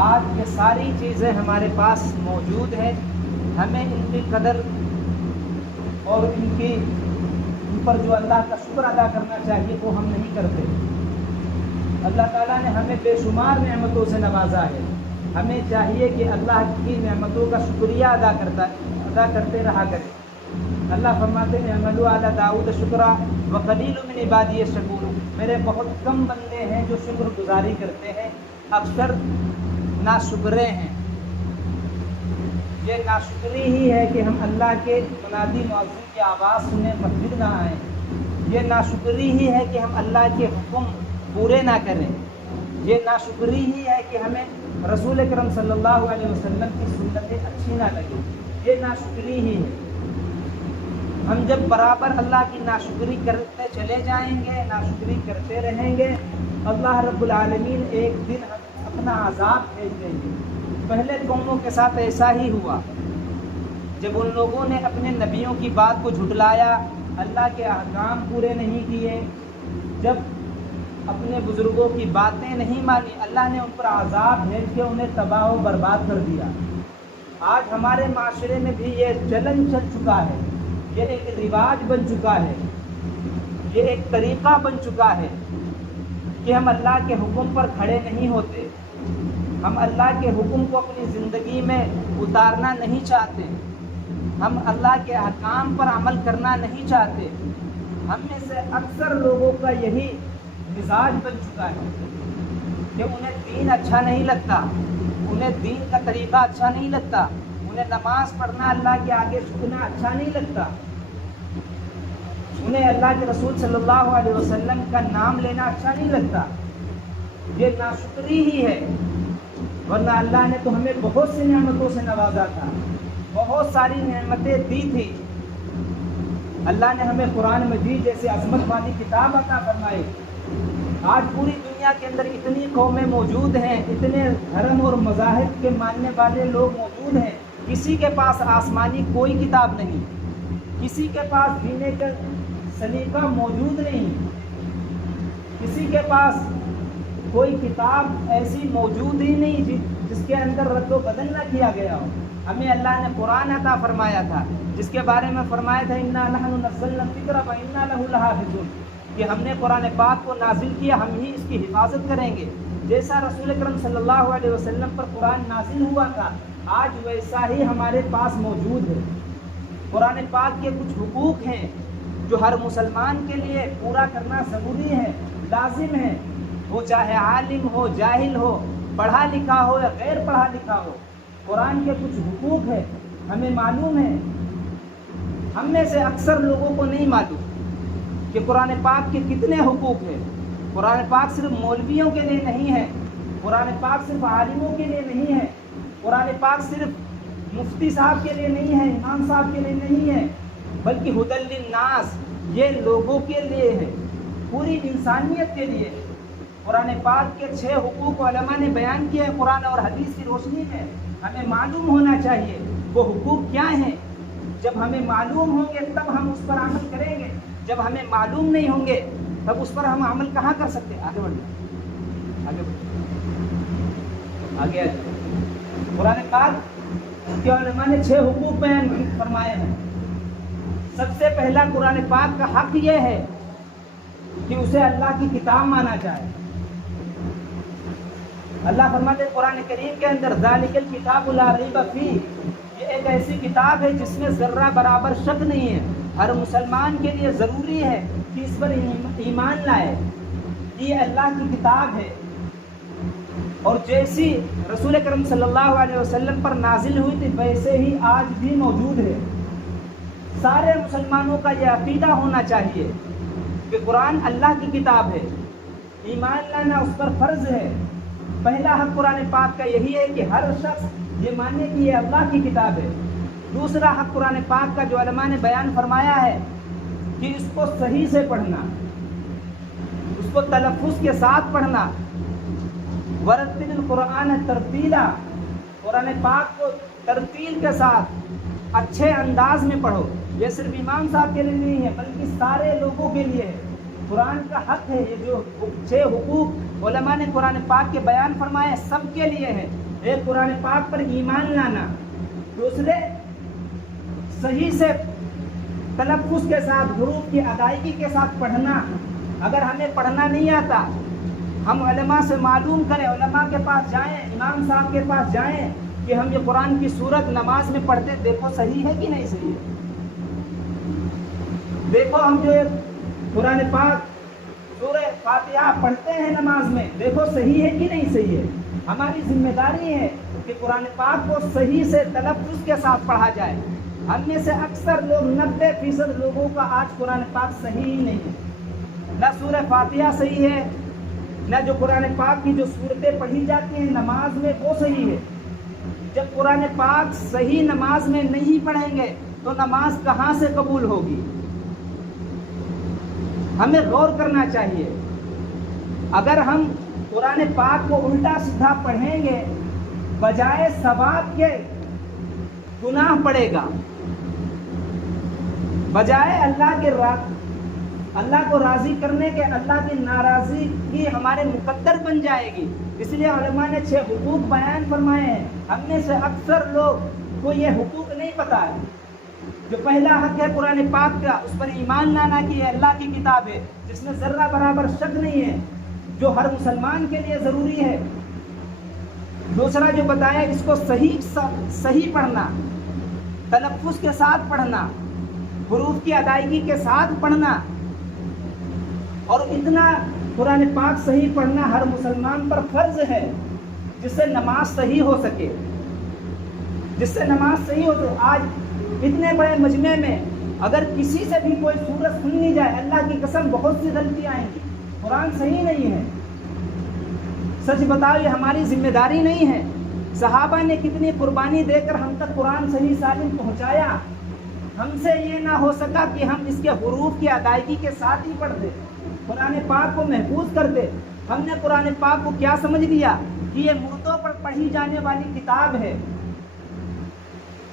آج یہ ساری چیزیں ہمارے پاس موجود ہیں، ہمیں ان کی قدر اور ان پر جو اللہ کا شکر ادا کرنا چاہیے وہ ہم نہیں کرتے۔ اللہ تعالیٰ نے ہمیں بے شمار نعمتوں سے نوازا ہے، ہمیں چاہیے کہ اللہ کی نعمتوں کا شکریہ ادا کرتے رہا کریں۔ اللہ فرماتے ہیں اعملوا علی داؤد شکرا وقلیل من عبادی الشکور، میرے بہت کم بندے ہیں جو شکر گزاری کرتے ہیں، اکثر ناشکرے ہیں۔ یہ ناشکری ہی ہے کہ ہم اللہ کے منادی معذن کی آواز سنیں مسجد نہ آئیں، یہ ناشکری ہی ہے کہ ہم اللہ کے حکم پورے نہ کریں، یہ ناشکری ہی ہے کہ ہمیں رسول اکرم صلی اللہ علیہ وسلم کی سنتیں اچھی نہ لگیں، یہ ناشکری ہی ہے۔ ہم جب برابر اللہ کی ناشکری کرتے چلے جائیں گے، ناشکری کرتے رہیں گے، اللہ رب العالمین ایک دن اپنا عذاب بھیج دیں گے۔ پہلے قوموں کے ساتھ ایسا ہی ہوا، جب ان لوگوں نے اپنے نبیوں کی بات کو جھٹلایا، اللہ کے احکام پورے نہیں کیے، جب اپنے بزرگوں کی باتیں نہیں مانی، اللہ نے ان پر عذاب بھیج کے انہیں تباہ و برباد کر دیا۔ آج ہمارے معاشرے میں بھی یہ چلن چل چکا ہے، یہ ایک رواج بن چکا ہے، یہ ایک طریقہ بن چکا ہے کہ ہم اللہ کے حکم پر کھڑے نہیں ہوتے، ہم اللہ کے حکم کو اپنی زندگی میں اتارنا نہیں چاہتے، ہم اللہ کے احکام پر عمل کرنا نہیں چاہتے۔ ہم میں سے اکثر لوگوں کا یہی مزاج بن چکا ہے کہ انہیں دین اچھا نہیں لگتا، انہیں دین کا طریقہ اچھا نہیں لگتا، انہیں نماز پڑھنا، اللہ کے آگے جھکنا اچھا نہیں لگتا، انہیں اللہ کے رسول صلی اللہ علیہ وسلم کا نام لینا اچھا نہیں لگتا۔ یہ ناشکری ہی ہے، ورنہ اللہ نے تو ہمیں بہت سی نعمتوں سے نوازا تھا، بہت ساری نعمتیں دی تھی۔ اللہ نے ہمیں قرآن مجید جیسے عظمت والی کتاب عطا فرمائی۔ آج پوری دنیا کے اندر اتنی قومیں موجود ہیں، اتنے دھرم اور مذاہب کے ماننے والے لوگ موجود ہیں، کسی کے پاس آسمانی کوئی کتاب نہیں، کسی کے پاس جینے کا سلیقہ موجود نہیں، کسی کے پاس کوئی کتاب ایسی موجود ہی نہیں جس کے اندر رد و بدل نہ کیا گیا ہو۔ ہمیں اللہ نے قرآن عطا فرمایا تھا، جس کے بارے میں فرمایا تھا اِنَّا نَحْنُ نَزَّلْنَا الذِّكْرَ وَإِنَّا لَهُ لَحَافِظُونَ، کہ ہم نے قرآن پاک کو نازل کیا، ہم ہی اس کی حفاظت کریں گے۔ جیسا رسول اکرم صلی اللہ علیہ وسلم پر قرآن نازل ہوا تھا، آج ویسا ہی ہمارے پاس موجود ہے۔ قرآن پاک کے کچھ حقوق ہیں جو ہر مسلمان کے لیے پورا کرنا ضروری ہے، لازم ہے، وہ چاہے عالم ہو، جاہل ہو، پڑھا لکھا ہو یا غیر پڑھا لکھا ہو۔ قرآن کے کچھ حقوق ہیں، ہمیں معلوم ہے، ہم میں سے اکثر لوگوں کو نہیں معلوم کہ قرآن پاک کے کتنے حقوق ہیں۔ قرآن پاک صرف مولویوں کے لیے نہیں ہے، قرآن پاک صرف عالموں کے لیے نہیں ہے، قرآن پاک صرف مفتی صاحب کے لیے نہیں ہے، امام صاحب کے لیے نہیں ہے، بلکہ ہدی للناس، یہ لوگوں کے لیے ہے، پوری انسانیت کے لیے۔ قرآن پاک کے 6 حقوق علماء نے بیان کیے ہیں قرآن اور حدیث کی روشنی میں، ہمیں معلوم ہونا چاہیے وہ حقوق کیا ہیں۔ جب ہمیں معلوم ہوں گے تب ہم اس پر عمل کریں گے، جب ہمیں معلوم نہیں ہوں گے تب اس پر ہم عمل کہاں کر سکتے ہیں۔ آگے قرآن پاک کے علماء نے 6 حقوق بیان فرمائے ہیں۔ سب سے پہلا قرآن پاک کا حق یہ ہے کہ اسے اللہ کی کتاب مانا جائے۔ اللہ فرماتے ہیں قرآن کریم کے اندر ذالک الکتاب لا ریب فیہ، یہ ایک ایسی کتاب ہے جس میں ذرہ برابر شک نہیں ہے، ہر مسلمان کے لیے ضروری ہے کہ اس پر ایمان لائے، یہ اللہ کی کتاب ہے۔ اور جیسی رسول کریم صلی اللہ علیہ وسلم پر نازل ہوئی تھی ویسے ہی آج بھی موجود ہے۔ سارے مسلمانوں کا یہ عقیدہ ہونا چاہیے کہ قرآن اللہ کی کتاب ہے، ایمان لانا اس پر فرض ہے۔ پہلا حق قرآن پاک کا یہی ہے کہ ہر شخص یہ مانے کہ یہ اللہ کی کتاب ہے۔ دوسرا حق قرآن پاک کا جو علماء نے بیان فرمایا ہے کہ اس کو صحیح سے پڑھنا، اس کو تلفظ کے ساتھ پڑھنا، ورتل القرآن ترتیلا، قرآن پاک کو ترتیل کے ساتھ اچھے انداز میں پڑھو۔ یہ صرف امام صاحب کے لیے نہیں ہے بلکہ سارے لوگوں کے لیے ہے، قرآن کا حق ہے۔ یہ جو 6 حقوق علماء نے قرآن پاک کے بیان فرمائے سب کے لیے ہے. ایک قرآن پاک پر ایمان لانا, دوسرے صحیح سے تلفظ کے ساتھ حروف کی ادائیگی کے ساتھ پڑھنا. اگر ہمیں پڑھنا نہیں آتا ہم علماء سے معلوم کریں, علماء کے پاس جائیں, امام صاحب کے پاس جائیں کہ ہم یہ قرآن کی سورت نماز میں پڑھتے, دیکھو صحیح ہے کہ نہیں صحیح ہے. دیکھو ہم جو قرآن پاک سورہ فاتحہ پڑھتے ہیں نماز میں, دیکھو صحیح ہے کہ نہیں صحیح ہے. ہماری ذمہ داری ہے کہ قرآن پاک کو صحیح سے تلفظ کے ساتھ پڑھا جائے. ہم میں سے اکثر لوگ 90% لوگوں کا آج قرآن پاک صحیح ہی نہیں ہے. نہ سورہ فاتحہ صحیح ہے, نہ جو قرآن پاک کی جو سورتیں پڑھی جاتی ہیں نماز میں وہ صحیح ہے. جب قرآن پاک صحیح نماز میں نہیں پڑھیں گے تو نماز کہاں سے قبول ہوگی؟ ہمیں غور کرنا چاہیے. اگر ہم قرآن پاک کو الٹا سیدھا پڑھیں گے بجائے ثواب کے گناہ پڑے گا, بجائے اللہ کو راضی کرنے کے اللہ کی ناراضی کی ہمارے مقدر بن جائے گی. اس لیے علماء نے 6 حقوق بیان فرمائے ہیں. ہم میں سے اکثر لوگ کو یہ حقوق نہیں پتہ ہے. جو پہلا حق ہے قرآن پاک کا, اس پر ایمان لانا کہ یہ اللہ کی کتاب ہے جس میں ذرہ برابر شک نہیں ہے, جو ہر مسلمان کے لیے ضروری ہے. دوسرا جو بتایا اس کو صحیح پڑھنا, تلفظ کے ساتھ پڑھنا, حروف کی ادائیگی کے ساتھ پڑھنا, اور اتنا قرآن پاک صحیح پڑھنا ہر مسلمان پر فرض ہے جس سے نماز صحیح ہو سکے. آج اتنے بڑے مجمع میں اگر کسی سے بھی کوئی سورت سننی جائے, اللہ کی قسم بہت سی غلطیاں آئیں گی. قرآن صحیح نہیں ہے. سچ بتاؤ یہ ہماری ذمہ داری نہیں ہے. صحابہ نے کتنی قربانی دے کر ہم تک قرآن صحیح سالم پہنچایا. ہم سے یہ نہ ہو سکا کہ ہم اس کے حروف کی ادائیگی کے ساتھ ہی پڑھ دیں, قرآن پاک کو محفوظ کر دے. ہم نے قرآن پاک کو کیا سمجھ لیا کہ یہ مردوں پر پڑھی جانے والی کتاب ہے.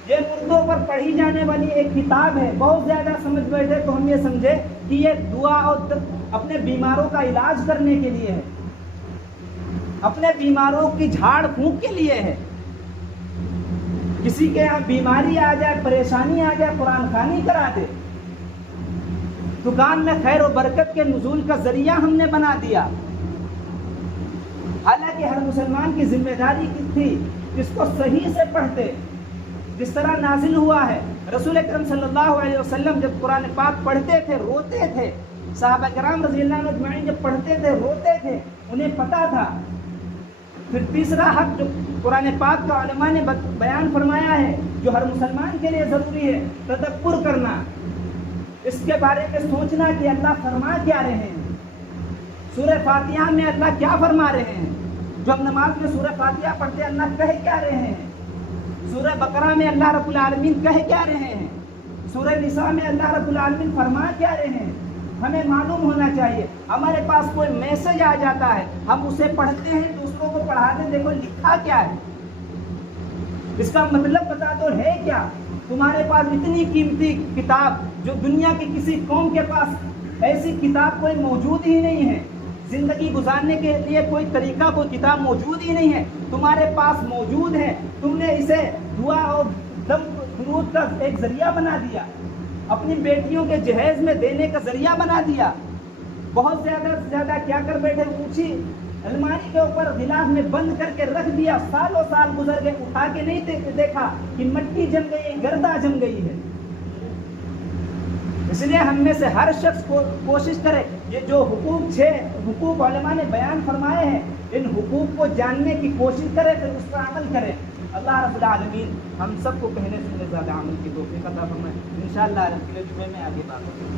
یہ مردوں پر پڑھی جانے والی ایک کتاب ہے. بہت زیادہ سمجھ بیٹھے تو ہم یہ سمجھے کہ یہ دعا اور اپنے بیماروں کا علاج کرنے کے لیے ہے, اپنے بیماروں کی جھاڑ پھونک کے لیے ہے. کسی کے یہاں بیماری آ جائے, پریشانی آ جائے, قرآن خوانی کرا دے. دکان میں خیر و برکت کے نزول کا ذریعہ ہم نے بنا دیا. حالانکہ ہر مسلمان کی ذمہ داری تھی اس کو صحیح سے پڑھتے جس طرح نازل ہوا ہے. رسول اکرم صلی اللہ علیہ وسلم جب قرآن پاک پڑھتے تھے روتے تھے. صحابہ کرام رضی اللہ عنہ اجمعین جب پڑھتے تھے روتے تھے, انہیں پتا تھا. پھر تیسرا حق جو قرآن پاک کا علماء نے بیان فرمایا ہے جو ہر مسلمان کے لیے ضروری ہے, تدبر کرنا, اس کے بارے میں سوچنا کہ اللہ فرما کیا رہے ہیں, سورہ فاتحہ میں اللہ کیا فرما رہے ہیں. جو ہم نماز میں سورہ فاتحہ پڑھتے ہیں اللہ کہہ کیا رہے ہیں, سورہ بقرہ میں اللہ رب العالمین کہہ کیا رہے ہیں, سورہ نساء میں اللہ رب العالمین فرما کیا رہے ہیں. ہمیں معلوم ہونا چاہیے. ہمارے پاس کوئی میسج آ جاتا ہے, ہم اسے پڑھتے ہیں, دوسروں کو پڑھاتے ہیں, دیکھو لکھا کیا ہے, اس کا مطلب بتا دو ہے کیا. تمہارے پاس اتنی قیمتی کتاب جو دنیا کی کسی قوم کے پاس ایسی کتاب کوئی موجود ہی نہیں ہے. زندگی گزارنے کے لیے کوئی طریقہ, کوئی کتاب موجود ہی نہیں ہے. تمہارے پاس موجود ہے, تم نے اسے دعا اور دم درود کا ایک ذریعہ بنا دیا, اپنی بیٹیوں کے جہیز میں دینے کا ذریعہ بنا دیا. بہت زیادہ سے زیادہ کیا کر بیٹھے, اونچی الماری کے اوپر غلاف میں بند کر کے رکھ دیا. سالوں سال گزر گئے, اٹھا کے نہیں دیکھا کہ مٹی جم گئی, گردہ جم گئی ہے. اس لیے ہم میں سے ہر شخص کو کوشش کرے یہ جو حقوق علماء نے بیان فرمائے ہیں ان حقوق کو جاننے کی کوشش کرے, پھر اس پر عمل کرے. اللہ رب العالمین ہم سب کو کہنے سننے زیادہ عمل کی توفیق عطا فرمائے. انشاءاللہ اگلے جمعے میں آگے بات ہوگی.